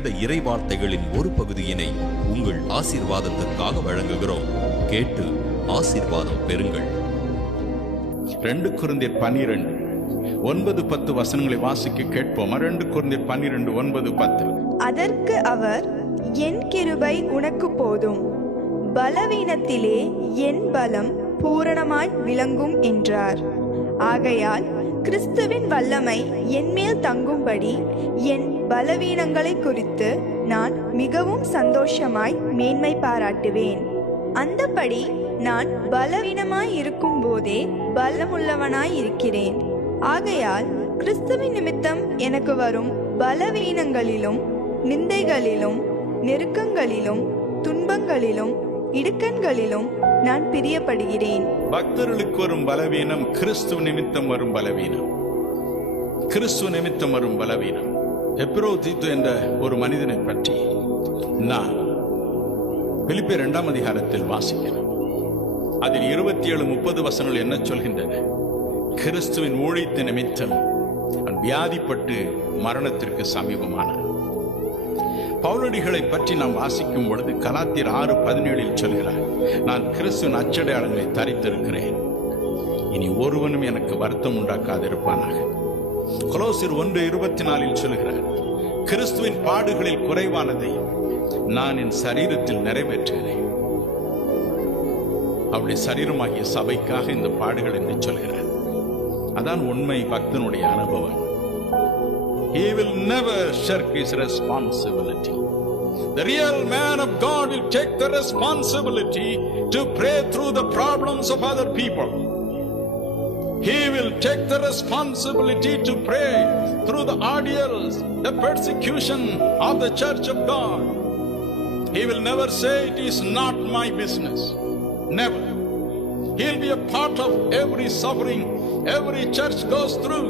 இந்த இறைவார்த்தைகளின் ஒரு பகுதியினை உங்கள் ஆசீர்வாதத்திற்காக வழங்குகிறோம். கேட்டு ஆசீர்வாதம் பெறுங்கள். 2 கொரிந்தியர் 12 9-10 வசனங்களை வாசிக்க கேட்போம். 2 கொரிந்தியர் 12 9-10. அதற்கு அவர், என் கிருபை உனக்கு போதும், பலவீனத்திலே என் பலம் பூரணமாய் விளங்கும் என்றார். ஆகையால் கிறிஸ்துவின் வல்லமை என்மேல் தங்கும்படி என் பலவீனங்களை குறித்து நான் மிகவும் சந்தோஷமாய் மேன்மை பாராட்டுவேன். அந்தபடி நான் பலவீனமாய் இருக்கும் போதே பலமுள்ளவனாய் இருக்கிறேன். ஆகையால் கிறிஸ்துவின் நிமித்தம் எனக்கு வரும் பலவீனங்களிலும் நிந்தைகளிலும் நெருக்கங்களிலும் துன்பங்களிலும் இடுக்கண்களிலும் நான் பிரியப்படுகிறேன். பக்தர்களுக்கு வரும் பலவீனம் கிறிஸ்துவ நிமித்தம் வரும் பலவீனம். கிறிஸ்துவ நிமித்தம் வரும் பலவீனம். எப்ரோதித்து என்ற ஒரு மனிதனை பற்றி நான் பிலிப்பியர் 2ஆம் அதிகாரத்தில் வாசிக்கிறேன். அதில் 27-30 வசனங்கள் என்ன சொல்கின்றன? கிறிஸ்துவின் ஊழியத்தின் நிமித்தம் வியாதிப்பட்டு மரணத்திற்கு சமீபமானார். பவுலடிகளை பற்றி நாம் வாசிக்கும் பொழுது கலாத்தியர் 6:17 சொல்கிறார், நான் கிறிஸ்துவின் அச்சடையாளங்களை தரித்திருக்கிறேன், இனி ஒருவனும் எனக்கு வருத்தம் உண்டாக்காதிருப்பானாக. கொலோசியர் 1:24 சொல்கிறார், கிறிஸ்துவின் பாடுகளில் குறைவானதை நான் என் சரீரத்தில் நிறைவேற்றுகிறேன். அவருடைய சரீரமாகிய சபைக்காக இந்த பாடுகள் என்று சொல்கிறார். அதான் உண்மை பக்தனுடைய அனுபவம். He will never shirk his responsibility. The real man of God will take the responsibility to pray through the problems of other people. He will take the responsibility to pray through the ordeals, the persecution of the church of God. He will never say it is not my business. Never. He will be a part of every suffering every church goes through.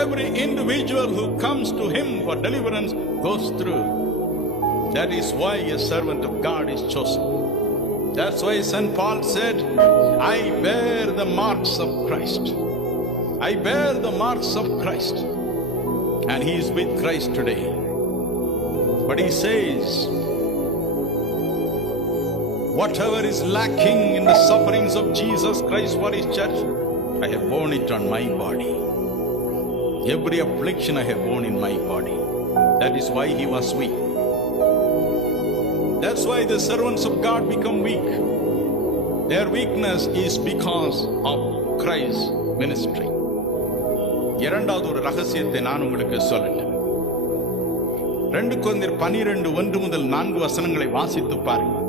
Every individual who comes to him for deliverance goes through. That is why a servant of God is chosen. That's why St. Paul said, I bear the marks of Christ. I bear the marks of Christ. And he is with Christ today. But he says, whatever is lacking in the sufferings of Jesus Christ for his church, I have borne it on my body. Every affliction I have borne in my body. That is why he was weak. That's why the servants of God become weak. Their weakness is because of Christ's ministry. இரண்டாவது ஒரு ரகசியத்தை நான் உங்களுக்கு சொல்லட்டேன். 2 கொரிந்தியர் 12:1-4 வசனங்களை வாசித்து பாருங்கள்.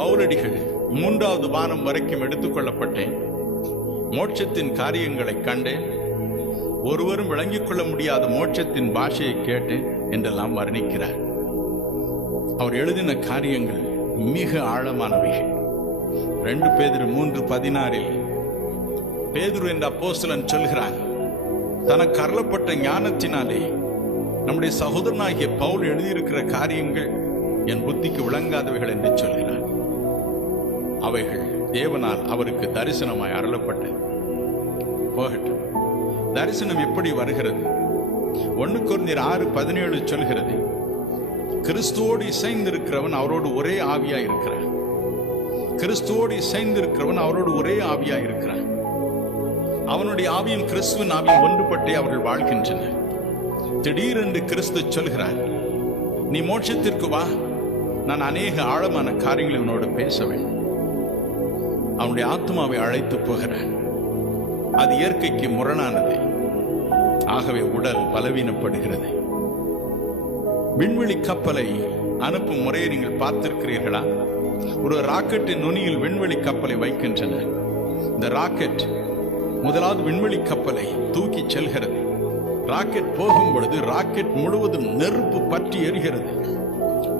பவுலடிகள் 3வது வானம் வரைக்கும் எடுத்துக்கொள்ளப்பட்டேன், மோட்சத்தின் காரியங்களை கண்டேன், ஒருவரும் விளங்கிக் கொள்ள முடியாத மோட்சத்தின் பாஷையை கேட்டேன் என்றெல்லாம் வர்ணிக்கிறார். அவர் எழுதின காரியங்கள் மிக ஆழமானவைகள். 2 பேதுரு 3:16 பேதுரு என்ற அப்போஸ்தலன் சொல்கிறார், தனக்கு அருளப்பட்ட ஞானத்தினாலே நம்முடைய சகோதரனாகிய பவுல் எழுதியிருக்கிற காரியங்கள் என் புத்திக்கு விளங்காதவைகள் என்று சொல்கிறார். அவைகள் தேவனால் அவருக்கு தரிசனமாய் அருளப்பட்டது. போகட்டும், தரிசனம் எப்படி வருகிறது? 1 கொரிந்தியர் 6:17 சொல்கிறது, கிறிஸ்துவோடு இசைந்திருக்கிறவன் அவரோடு ஒரே ஆவியாய் இருக்கிறான். கிறிஸ்துவோடு இசைந்திருக்கிறவன் அவரோடு ஒரே ஆவியாய் இருக்கிறான். அவனுடைய ஆவியும் கிறிஸ்துவின் ஆவியும் ஒன்றுபட்டே அவர்கள் வாழ்கின்றனர். திடீரென்று கிறிஸ்து சொல்கிறார், நீ மோட்சத்திற்கு வா, நான் அநேக ஆழமான காரியங்களை உன்னோடு பேச வேண்டும். அவனுடைய ஆத்மாவை அழைத்து போகிறான். அது இயற்கைக்கு முரணானது. ஆகவே உடல் பலவீனப்படுகிறது. விண்வெளி கப்பலை அனுப்பும் முறையை நீங்கள் பார்த்திருக்கிறீர்களா? ஒரு ராக்கெட்டின் நுனியில் விண்வெளி கப்பலை வைக்கின்றனர். இந்த ராக்கெட் முதலாவது விண்வெளி கப்பலை தூக்கி செல்கிறது. ராக்கெட் போகும் பொழுது ராக்கெட் முழுவதும் நெருப்பு பற்றி எரிகிறது.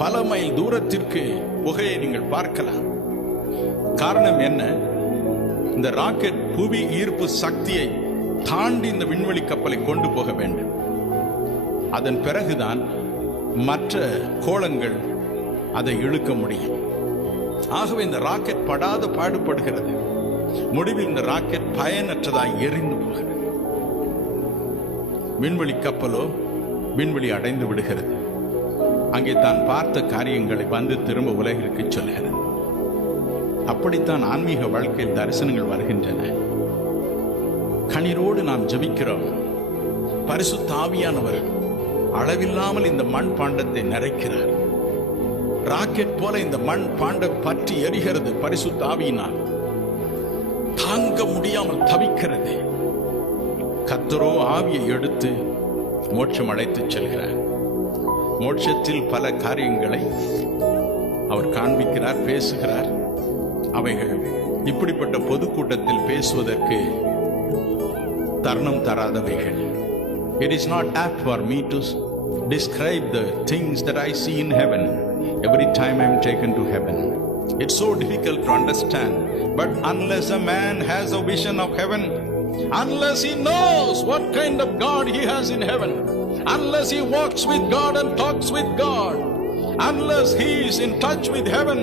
பல மைல் தூரத்திற்கு புகையை நீங்கள் பார்க்கலாம். காரணம் என்ன? இந்த ராக்கெட் புவி ஈர்ப்பு சக்தியை தாண்டி இந்த விண்வெளி கப்பலை கொண்டு போக வேண்டும். அதன் பிறகுதான் மற்ற கோளங்கள் அதை இழுக்க முடியும். ஆகவே இந்த ராக்கெட் படாத பாடுபடுகிறது. முடிவில் இந்த ராக்கெட் பயனற்றதாய் எரிந்து போகிறது. விண்வெளி கப்பலோ விண்வெளி அடைந்து விடுகிறது. அங்கே தான் பார்த்த காரியங்களை வந்து திரும்ப உலகிற்கு சொல்கிறார். அப்படித்தான் ஆன்மீக வாழ்க்கையில் தரிசனங்கள் வருகின்றன. கண்ணீரோடு நாம் ஜெபிக்கிறோம். பரிசுத்த ஆவியானவர் அளவில்லாமல் இந்த மண் பாண்டத்தை நிறைக்கிறார். ராக்கெட் போல இந்த மண் பாண்டம் பற்றி எரிகிறது. பரிசுத்த ஆவியினால் தாங்க முடியாமல் தவிக்கிறது. கர்த்தரோ ஆவியை எடுத்து மோட்சம் அழைத்துச் செல்கிறார். மோட்சத்தில் பல காரியங்களை அவர் காண்பிக்கிறார், பேசுகிறார். அவைகள் இப்படிப்பட்ட பொதுக்கூட்டத்தில் பேசுவதற்கு தருணம் தராதவைகள். It is not apt for me to describe the things that I see in heaven every time I am taken to heaven. It's so difficult to understand. But unless a man has a vision of heaven, unless he knows what kind of God he has in heaven, unless he walks with God and talks with God, unless he is in touch with heaven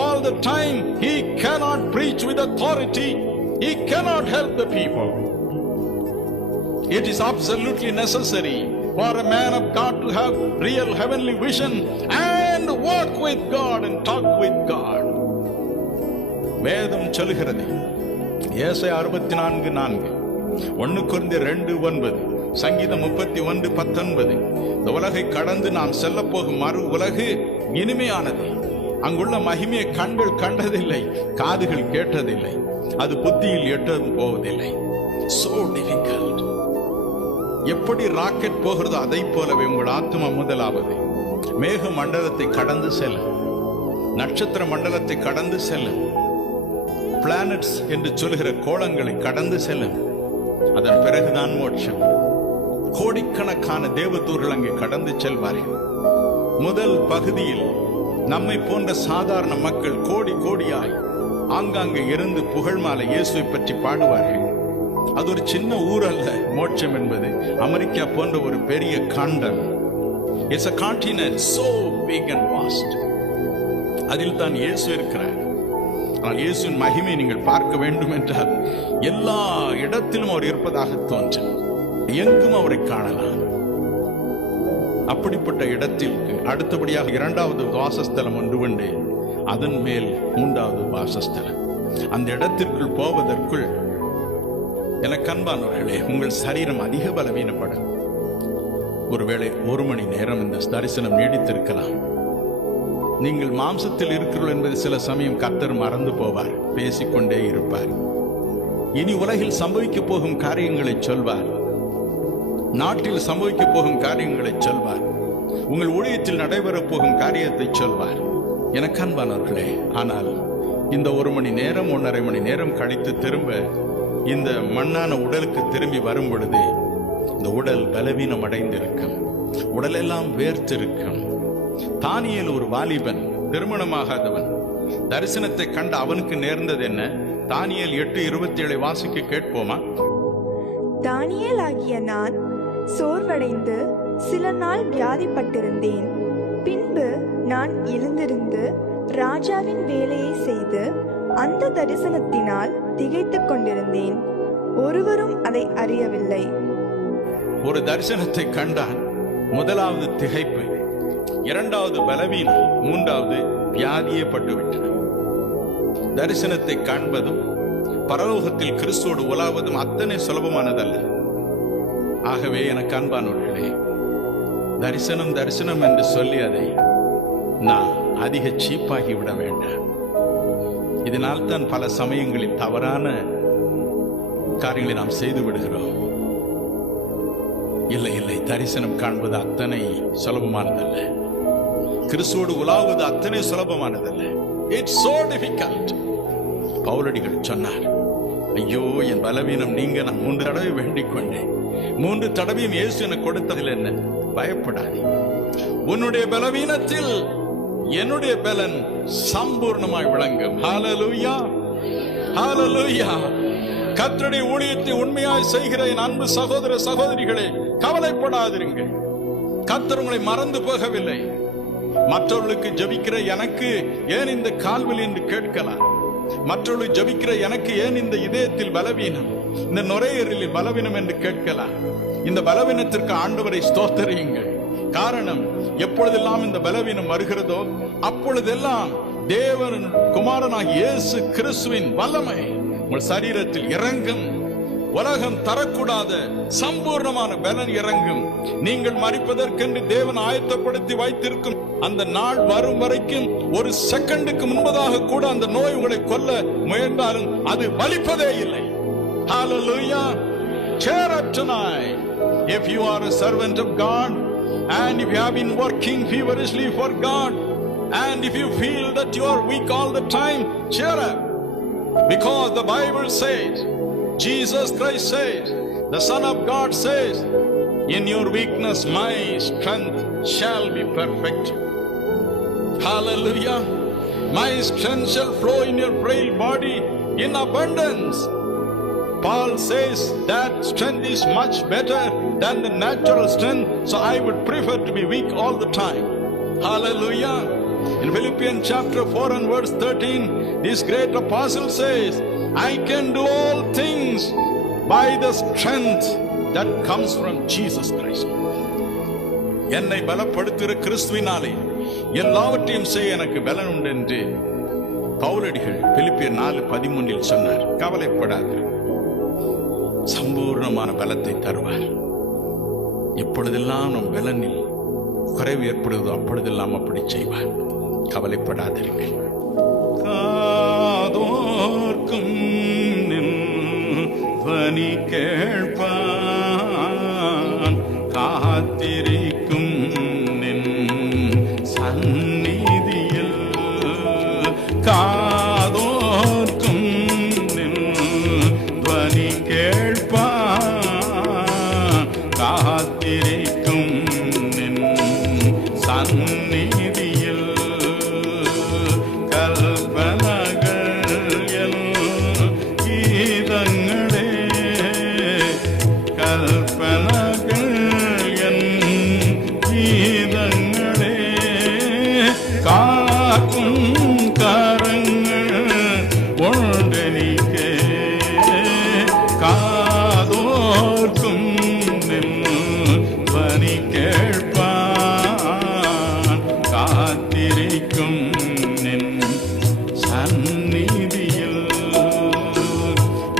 all the time, he cannot preach with authority. He cannot help the people. It is absolutely necessary for a man of God to have real heavenly vision and walk with God and talk with God. வேதம் சொல்கிறது, ஏசாயா 64:4, 1 கொரிந்தியர் 2:9, சங்கீதம் 31:19, இந்த உலகை கடந்து நாம் செல்ல போகும் மறு உலகு இனிமையானது. அங்குள்ள மகிமையை கண்கள் கண்டதில்லை, காதுகள் கேட்டதில்லை, அது புத்தியில் எட்டவும் போவதில்லை. So difficult. எப்படி ராக்கெட் போகிறதோ அதை போலவே உங்கள் ஆத்மா முதலாவது மேக மண்டலத்தை கடந்து செல்லும், நட்சத்திர மண்டலத்தை கடந்து செல்லும், பிளானட்ஸ் என்று சொல்கிற கோளங்களை கடந்து செல்லும். அதன் பிறகுதான் மோட்சம். கோடிக்கணக்கான தேவதூர்கள் அங்கே கடந்து செல்வார்கள். முதல் பகுதியில் நம்மை போன்ற சாதாரண மக்கள் கோடி கோடியாய் ஆங்காங்கே இருந்து புகழ் மாலை இயேசுவை பற்றி பாடுவார்கள். அது ஒரு சின்ன ஊர் அல்ல. மோட்சம் என்பது அமெரிக்கா போன்ற ஒரு பெரிய காண்டம். It's a continent so big and vast. அதில் தான் இயேசு இருக்கிறார். ஆனால் இயேசுவின் மகிமை நீங்கள் பார்க்க வேண்டும் என்றால் எல்லா இடத்திலும் அவர் இருப்பதாக தோன்றும். எங்கும் அவரை காணலாம். அப்படிப்பட்ட இடத்திற்கு அடுத்தபடியாக 2வது வாசஸ்தலம் ஒன்று உண்டு. அதன் மேல் 3வது வாசஸ்தலம். அந்த இடத்திற்குள் போவதற்குள் எனக்கு அன்பானவர்களே, உங்கள் சரீரம் அதிக பலவீனப்படும். ஒருவேளை 1 மணி நேரம் இந்த தரிசனம் நீடித்திருக்கலாம். நீங்கள் மாம்சத்தில் இருக்கிறீர்கள் என்பது சில சமயம் கர்த்தர் மறந்து போவார், பேசிக்கொண்டே இருப்பார். இனி உலகில் சம்பவிக்க போகும் காரியங்களை சொல்வார், நாட்டில் சம்பவிக்க போகும் காரியங்களை சொல்வார், உங்கள் ஊழியத்தில் நடைபெறப் போகும் காரியத்தை சொல்வார். எனக்கு அன்பானவர்களே, ஆனால் இந்த 1 மணி நேரம் 1.5 மணி நேரம் கழித்து திரும்ப இந்த மண்ணான உடலுக்கு திரும்பி வரும் பொழுது இந்த உடல் பலவீனம் அடைந்திருக்கும், உடலெல்லாம் வேர்த்திருக்கும். தானியேல் ஒரு வாலிபன், திருமணமாகாதவன். தரிசனத்தை கண்ட அவனுக்கு நேர்ந்தது என்ன? தானியேல் 8:27 வாசிக்க கேட்போமா? தானியேல் ஆகிய நான் சோர்வடைந்து சில நாள் வியாதிப்பட்டிருந்தேன். பின்பு நான் எழுந்திருந்து ராஜாவின் வேலையை செய்து அந்த தரிசனத்தினால் திகைத்துக் கொண்டிருந்தேன். ஒருவரும் அதை அறியவில்லை. ஒரு தரிசனத்தை கண்டான். முதலாவது திகைப்பு, 2வது பலவீனம், 3வது வியாதியே பட்டுவிட்டது. தரிசனத்தை காண்பதும் பரலோகத்தில் கிறிஸ்துவோடு உலாவதும் அத்தனை சுலபமானதல்ல. ஆகவே எனக்கு அன்பானவர்களே, தரிசனம் தரிசனம் என்று சொல்லி அதை நான் அதிக சீப்பாகி விட வேண்டாம். இதனால் தான் பல சமயங்களில் தவறான காரியங்களை நாம் செய்து விடுகிறோம். இல்லை இல்லை, தரிசனம் காண்பது அத்தனை சுலபமானதல்ல. கிறிஸ்துவோடு உலாவது அத்தனை சுலபமானதல்ல. It's so difficult. பவுலடிகள் சொன்னார், ஐயோ என் பலவீனம் நீங்க நான் 3 தடவை வேண்டிக் கொண்டேன். 3 தடவையும் இயேசு எனக்கு கொடுத்ததில் என்ன? பயப்படாதே, உன்னுடைய பலவீனத்தில் என்னுடைய பலன் சம்பூர்ணமாய் விளங்கும். ஹல்லேலூயா, ஹல்லேலூயா. கர்த்தருடைய ஊழியத்தை உண்மையாய் செய்கிற என் அன்பு சகோதர சகோதரிகளே, கவலைப்படாதிருங்கள். கர்த்தர் உங்களை மறந்து போகவில்லை. மற்றவர்களுக்கு ஜெபிக்கிற எனக்கு ஏன் இந்த கால்வலி என்று கேட்கலாம். மற்றவர்களுக்கு ஜெபிக்கிற எனக்கு ஏன் இந்த இதயத்தில் பலவீனம், இந்த நுரையீரலில் பலவீனம் என்று கேட்கலாம். இந்த பலவீனத்திற்கு ஆண்டவரை ஸ்தோத்திரியுங்கள். காரணம், எப்பொழுதெல்லாம் இந்த பலவீனம் வருகிறதோ அப்பொழுதெல்லாம் தேவன் குமாரனாகிய இயேசு கிறிஸ்துவின் வல்லமை உங்கள் சரீரத்தில் இறங்கும். உலகம் தரக்கூடாத சம்பூர்ணமான பலன் இறங்கும். நீங்கள் மரிப்பதற்கென்று தேவன் ஆயத்தப்படுத்தி வைத்திருக்கும் அந்த நாள் வரும் வரைக்கும் ஒரு செகண்டுக்கு முன்பதாக கூட அந்த நோய் உங்களை கொல்ல முயன்றாலும் அது வலிப்பதே இல்லை. Hallelujah. Cheer up tonight. If you are a servant of God and if you have been working feverishly for God and if you feel that you are weak all the time, cheer up. Because the Bible says, Jesus Christ says, the Son of God says, in your weakness my strength shall be perfect. Hallelujah. My strength shall flow in your frail body in abundance. Paul says that strength is much better than the natural strength, so I would prefer to be weak all the time. Hallelujah. In Philippians chapter 4 and verse 13, this great apostle says, I can do all things by the strength that comes from Jesus Christ. என்னை பலப்படுத்துகிற கிறிஸ்துவினாலே எல்லாவற்றையும் செய்ய எனக்கு பலன் உண்டு என்று பவுலடிகள் பிலிப்பியர் 4:13 சொன்னார். கவலைப்படாது, சம்பூர்ணமான பலத்தை தருவார். எப்பொழுதெல்லாம் நம் பலனில் குறைவு ஏற்படுவதோ அப்பொழுதெல்லாம் அப்படி செய்வார். கவலைப்படாதீர்கள். காதோர்க்கும் துவனி கேட்பான், காத்திரிக்கும் நின் சந்நிதியில். காதோர்க்கும் நின் துவனி கேட்பான், காத்திரிக்கும் நின் சந்நிதியில்.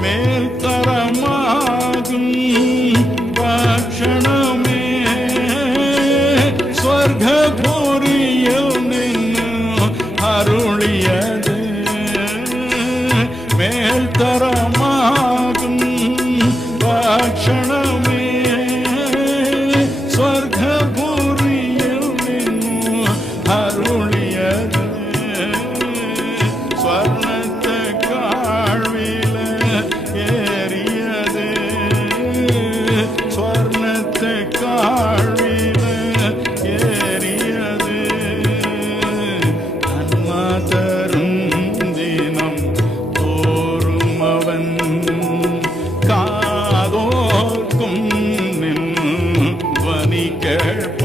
மேல்தரமாகும் வாட்சணமே ஸ்வர்கபுரியில் அருளியது. ஸ்வர்ணத்தை காழ்வில ஏறியது, ஸ்வர்ணத்தை காழ்வில ஏறியது. அன்மாதரும் தினம் தோறும் அவன் காதோர்க்கும் நின் வனி கேட்பான்.